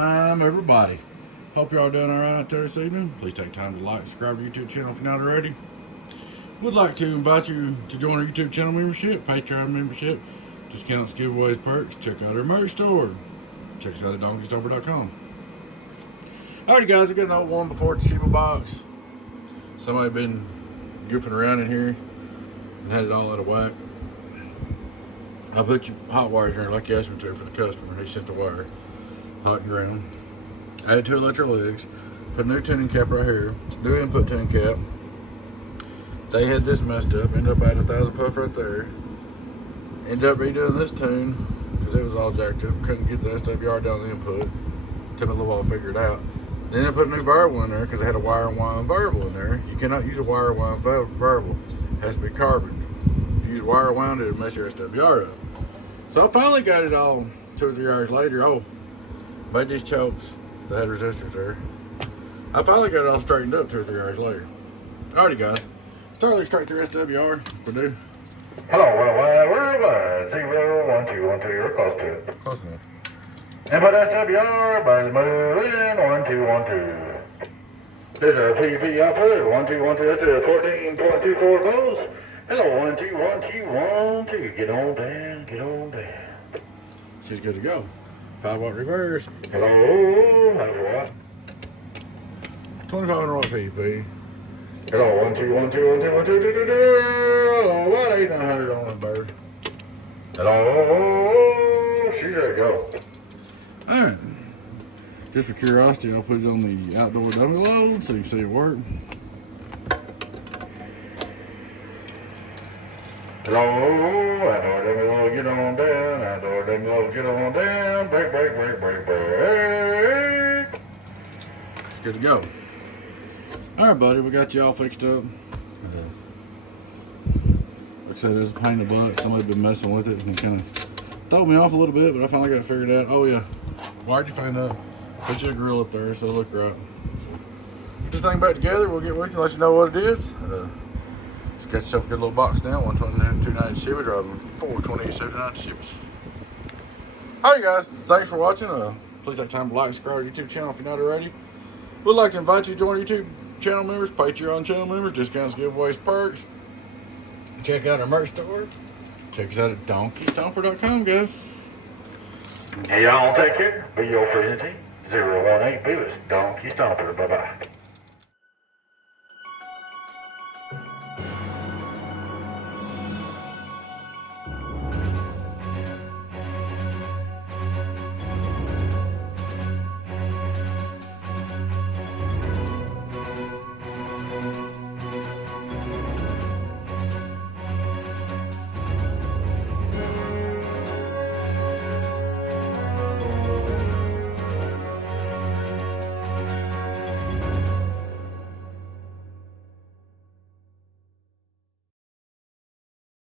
time, everybody. Hope y'all doing alright out there this evening. Please take time to like, subscribe to the YouTube channel if you're not already. Would like to invite you to join our YouTube channel membership, Patreon membership, discounts, giveaways, perks. Check out our merch store. Check us out at donkeystomper.com. Alrighty guys, we got an old one before Toshiba box. Somebody been goofing around in here and had it all out of whack. I put your hot wires in there like you asked me to for the customer. He sent the wire hot and ground. Added 2 electric legs. Put a new tuning cap right here. New input tuning cap. They had this messed up. Ended up adding 1,000 puff right there. Ended up redoing this tune because it was all jacked up. Couldn't get the SWR down the input. Took me a little while to figure it out. Then I put a new variable in there because I had a wire and wind variable in there. You cannot use a wire wind variable. It has to be carbon. If you use wire wound, it'll mess your SWR up. So I finally got it all 2 or 3 hours later. Oh, made these chokes that had resistors there. I finally got it all straightened up 2 or 3 hours later. Alrighty guys, start looking straight through SWR. Purdue. Hello, worldwide, 01212, you're close to it. Close enough. Input SWR, body's moving, 1212. There's a PP output, 1212, that's a 14.24 volts. Hello, 121212, get on down, get on down. She's good to go. 5-watt reverse. Hello, how's your watt? 2500 watt PP. Hello, 1212121222. Hello, about 8900 on the bird. Hello, she's ready to go. Alright. Just for curiosity, I'll put it on the outdoor dummy load so you can see it work. Hello, outdoor dummy load, get on down. Outdoor dummy load, get on down. Break, break, break, break, break. It's good to go. Alright buddy, we got you all fixed up. Like I said, it's a pain in the butt. Somebody's been messing with it and kind of throw me off a little bit, but I finally got it figured out. Oh yeah, wired your fan up. Put your grill up there so it'll look right. So, put this thing back together, we'll get with you, let you know what it is. Just got yourself a good little box now, 129 Toshiba, driving 42879 Toshibas. Alright guys, thanks for watching. Please take time to like and subscribe to the YouTube channel if you're not already. We'd like to invite you to join our YouTube channel members, Patreon channel members, discounts, giveaways, perks. Check out our merch store. Check us out at donkeystomper.com, guys. Y'all take care. Be your friendly 018 Boost Donkey Stomper. Bye-bye.